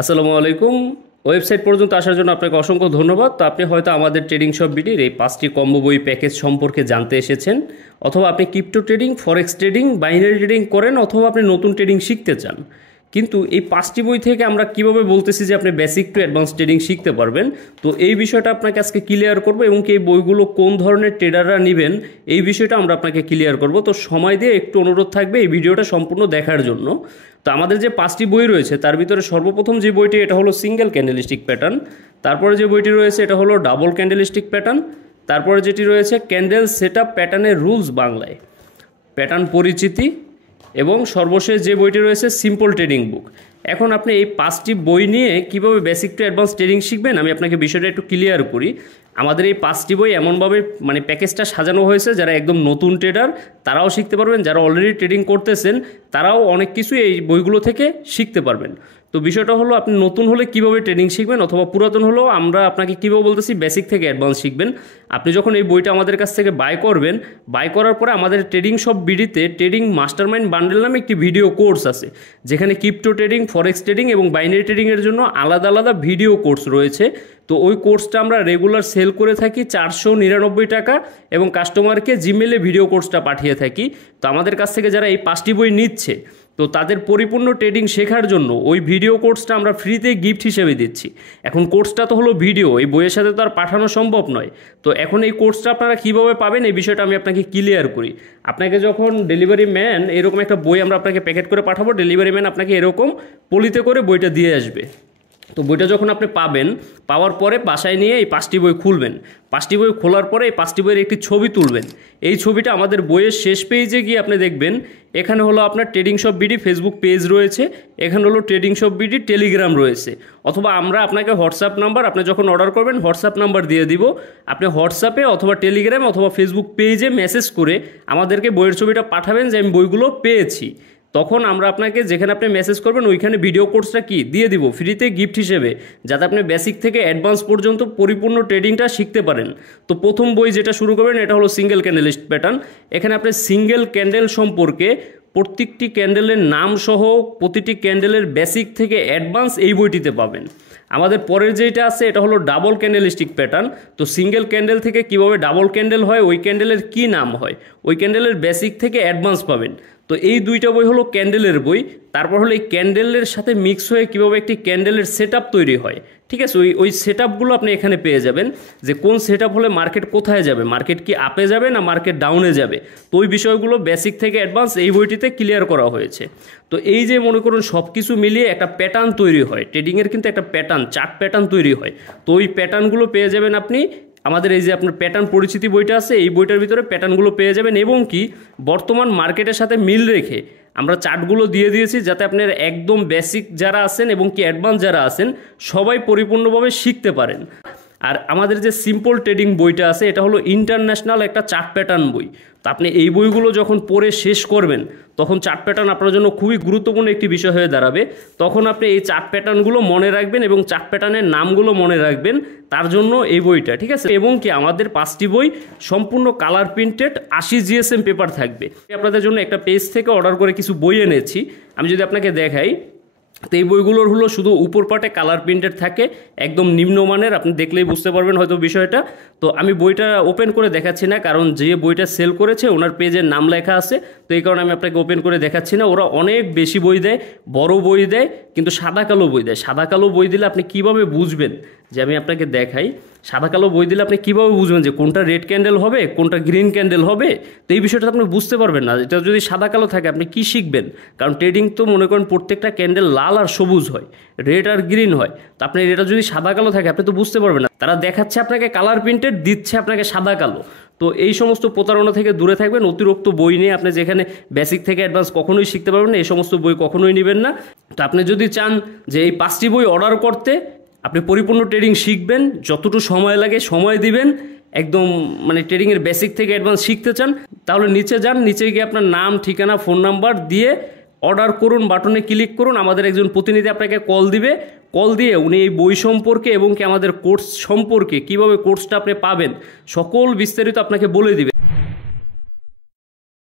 আসসালামু আলাইকুম। ওয়েবসাইট পর্যন্ত আসার জন্য আপনাকে অসংখ্য ধন্যবাদ। তো আপনি হয়তো আমাদের ট্রেডিং শপ বিডির এই 5টি কম্বো বই প্যাকেজ সম্পর্কে জানতে এসেছেন, অথবা আপনি crypto trading, forex trading, binary trading করেন, অথবা আপনি নতুন ট্রেডিং শিখতে চান। কিন্তু এই 5টি বই থেকে আমরা কিভাবে বলতেছি যে আপনি বেসিক টু অ্যাডভান্স ট্রেডিং শিখতে পারবেন, তো এই বিষয়টা আপনাকে আজকে ক্লিয়ার করবো, এবং কি এই বইগুলো কোন ধরনের ট্রেডাররা নেবেন এই বিষয়টা আমরা আপনাকে ক্লিয়ার করব। তো সময় দিয়ে একটু অনুরোধ থাকবে এই ভিডিওটা সম্পূর্ণ দেখার জন্য। তো আমাদের যে 5টি বই রয়েছে তার ভিতরে সর্বপ্রথম যে বইটি এটা হলো সিঙ্গেল ক্যান্ডেলস্টিক প্যাটার্ন, তারপরে যে বইটি রয়েছে এটা হলো ডাবল ক্যান্ডেলস্টিক প্যাটার্ন, তারপরে যেটি রয়েছে ক্যান্ডেল সেটআপ প্যাটার্নের রুলস বাংলায়, প্যাটার্ন পরিচিতি, এবং সর্বশেষ যে বইটি রয়েছে সিম্পল ট্রেডিং বুক। এখন আপনি এই 5টি বই নিয়ে কীভাবে বেসিক টু অ্যাডভান্স ট্রেডিং শিখবেন আমি আপনাকে বিষয়টা একটু ক্লিয়ার করি। আমাদের এই 5টি বই এমনভাবে প্যাকেজটা সাজানো হয়েছে, যারা একদম নতুন ট্রেডার তারাও শিখতে পারবেন, যারা অলরেডি ট্রেডিং করতেছেন তারাও অনেক কিছু এই বইগুলো থেকে শিখতে পারবেন। তো বিষয়টা হলো আপনি নতুন হলে কিভাবে ট্রেডিং শিখবেন, অথবা পুরাতন হলেও আমরা আপনাকে কীভাবে বলতেছি বেসিক থেকে অ্যাডভান্স শিখবেন। আপনি যখন এই বইটা আমাদের কাছ থেকে বাই করবেন, বাই করার পরে আমাদের ট্রেডিং শপ বিডিতে ট্রেডিং মাস্টারমাইন্ড বান্ডেল নামে একটি ভিডিও কোর্স আছে, যেখানে crypto trading, forex trading binary বাইনারি ট্রেডিংয়ের জন্য আলাদা আলাদা ভিডিও কোর্স রয়েছে। তো ওই কোর্সটা আমরা রেগুলার সেল করে থাকি 499 টাকা, এবং কাস্টমারকে জিমেলে ভিডিও কোর্সটা পাঠিয়ে থাকি। তো আমাদের কাছ থেকে যারা এই 5টি বই নিচ্ছে, তো তাদের পরিপূর্ণ ট্রেডিং শেখার জন্য ওই ভিডিও কোর্সটা আমরা ফ্রিতে গিফট হিসেবে দিচ্ছি। এখন কোর্সটা তো হলো ভিডিও, এই বইয়ের সাথে তো আর পাঠানো সম্ভব নয়। তো এখন এই কোর্সটা আপনারা কীভাবে পাবেন এই বিষয়টা আমি আপনাকে ক্লিয়ার করি। আপনাকে যখন ডেলিভারি ম্যান এরকম একটা বই আমরা আপনাকে প্যাকেট করে পাঠাবো, ডেলিভারি ম্যান আপনাকে এরকম পলিতে করে বইটা দিয়ে আসবে। তো বইটা যখন আপনি পাবেন, পাওয়ার পরে বাসায় নিয়ে এই 5টি বই খুলবেন। 5টি বই খোলার পরে এই 5টি বইয়ের একটি ছবি তুলবেন। এই ছবিটা আমাদের বইয়ের শেষ পেজে গিয়ে আপনি দেখবেন, এখানে হলো আপনার trading shop BD Facebook page রয়েছে, এখানে হলো ট্রেডিং শপ বিডি টেলিগ্রাম রয়েছে, অথবা আমরা আপনাকে হোয়াটসঅ্যাপ নাম্বার, আপনি যখন অর্ডার করবেন হোয়াটসঅ্যাপ নাম্বার দিয়ে দিব, আপনি হোয়াটসঅ্যাপে অথবা টেলিগ্রামে অথবা ফেসবুক পেজে মেসেজ করে আমাদেরকে বইয়ের ছবিটা পাঠাবেন যে আমি বইগুলো পেয়েছি। তখন আমরা আপনাকে যেখানে আপনি মেসেজ করবেন ওইখানে ভিডিও কোর্সটা কি দিয়ে দিব ফ্রিতে গিফট হিসেবে, যাতে আপনি বেসিক থেকে অ্যাডভান্স পর্যন্ত পরিপূর্ণ ট্রেডিংটা শিখতে পারেন। তো প্রথম বই যেটা শুরু করবেন এটা হলো সিঙ্গেল ক্যান্ডেলিস্ট প্যাটার্ন। এখানে আপনি সিঙ্গেল ক্যান্ডেল সম্পর্কে প্রত্যেকটি ক্যান্ডেলের নাম সহ প্রতিটি ক্যান্ডেলের বেসিক থেকে অ্যাডভান্স এই বইটিতে পাবেন। আমাদের পরের যেটা আছে এটা হলো ডাবল ক্যান্ডেলস্টিক প্যাটার্ন। তো সিঙ্গেল ক্যান্ডেল থেকে কিভাবে ডাবল ক্যান্ডেল হয়, ওই ক্যান্ডেলের কি নাম হয়, ওই ক্যান্ডেলের বেসিক থেকে অ্যাডভান্স পাবেন। তো এই দুইটা বই হলো ক্যান্ডেলের বই। তারপর হলো এই ক্যান্ডেলের সাথে মিক্স হয়ে কীভাবে একটি ক্যান্ডেলের সেটআপ তৈরি হয়, ঠিক আছে, ওই সেটআপগুলো আপনি এখানে পেয়ে যাবেন, যে কোন সেটআপ হলে মার্কেট কোথায় যাবে, মার্কেট কি আপে যাবে না মার্কেট ডাউনে যাবে। তো ওই বিষয়গুলো বেসিক থেকে অ্যাডভান্স এই বইটিতে ক্লিয়ার করা হয়েছে। তো এই যে মনে করুন সব কিছু মিলিয়ে একটা প্যাটার্ন তৈরি হয়, ট্রেডিংয়ের কিন্তু একটা প্যাটার্ন, চার্ট প্যাটার্ন তৈরি হয়। তো ওই প্যাটার্নগুলো পেয়ে যাবেন আপনি আমাদের এই যে আপনার প্যাটার্ন পরিচিতি বইটা আছে, এই বইটার ভিতরে প্যাটার্নগুলো পেয়ে যাবেন, এবং কি বর্তমান মার্কেটের সাথে মিল রেখে আমরা চার্টগুলো দিয়ে দিয়েছি, যাতে আপনার একদম বেসিক যারা আছেন এবং কি অ্যাডভান্স যারা আছেন সবাই পরিপূর্ণভাবে শিখতে পারেন। আর আমাদের যে সিম্পল ট্রেডিং বইটা আছে এটা হলো ইন্টারন্যাশনাল একটা চার্ট প্যাটার্ন বই। তো আপনি এই বইগুলো যখন পড়ে শেষ করবেন তখন চার্ট প্যাটার্ন আপনার জন্য খুবই গুরুত্বপূর্ণ একটি বিষয় হয়ে দাঁড়াবে। তখন আপনি এই চার্ট প্যাটার্নগুলো মনে রাখবেন এবং চার্ট প্যাটার্নের নামগুলো মনে রাখবেন, তার জন্য এই বইটা, ঠিক আছে। এবং কি আমাদের 5টি বই সম্পূর্ণ কালার প্রিন্টেড 80 GSM পেপার থাকবে। আপনাদের জন্য একটা পেজ থেকে অর্ডার করে কিছু বই এনেছি, আমি যদি আপনাকে দেখাই। তো এই বইগুলোর হলো শুধু উপর পাটে কালার প্রিন্টেড থাকে, একদম নিম্নমানের, আপনি দেখলেই বুঝতে পারবেন হয়তো বিষয়টা। তো আমি বইটা ওপেন করে দেখাচ্ছি না, কারণ যে বইটা সেল করেছে ওনার পেজের নাম লেখা আছে, তো এই কারণে আমি আপনাকে ওপেন করে দেখাচ্ছি না। ওরা অনেক বেশি বই দেয়, বড় বই দেয়, কিন্তু সাদা কালো বই দেয়। সাদা কালো বই দিলে আপনি কিভাবে বুঝবেন, যে আমি আপনাকে দেখাই, সাদা কালো বই দিলে আপনি কীভাবে বুঝবেন যে কোনটা রেড ক্যান্ডেল হবে কোনটা গ্রিন ক্যান্ডেল হবে। তো এই বিষয়টা আপনি বুঝতে পারবেন না। এটা যদি সাদা কালো থাকে আপনি কি শিখবেন, কারণ ট্রেডিং তো মনে করেন প্রত্যেকটা ক্যান্ডেল লাল আর সবুজ হয়, রেড আর গ্রিন হয়। তো আপনি এটা যদি সাদা কালো থাকে আপনি তো বুঝতে পারবেন না। তারা দেখাচ্ছে আপনাকে কালার প্রিন্টেড, দিচ্ছে আপনাকে সাদা কালো। তো এই সমস্ত প্রতারণা থেকে দূরে থাকবেন। অতিরিক্ত বই নিয়ে আপনি যেখানে বেসিক থেকে অ্যাডভান্স কখনোই শিখতে পারবেন না, এই সমস্ত বই কখনোই নেবেন না। তো আপনি যদি চান যে এই 5টি বই অর্ডার করতে, আপনি পরিপূর্ণ ট্রেডিং শিখবেন, যতটুকু সময় লাগে সময় দিবেন, একদম ট্রেডিংয়ের বেসিক থেকে অ্যাডভান্স শিখতে চান, তাহলে নিচে যান, নিচে গিয়ে আপনার নাম, ঠিকানা, ফোন নাম্বার দিয়ে অর্ডার করুন, বাটনে ক্লিক করুন। আমাদের একজন প্রতিনিধি আপনাকে কল দিবে, কল দিয়ে উনি এই বই সম্পর্কে এবং কি আমাদের কোর্স সম্পর্কে, কিভাবে কোর্সটা আপনি পাবেন সকল বিস্তারিত আপনাকে বলে দিবে।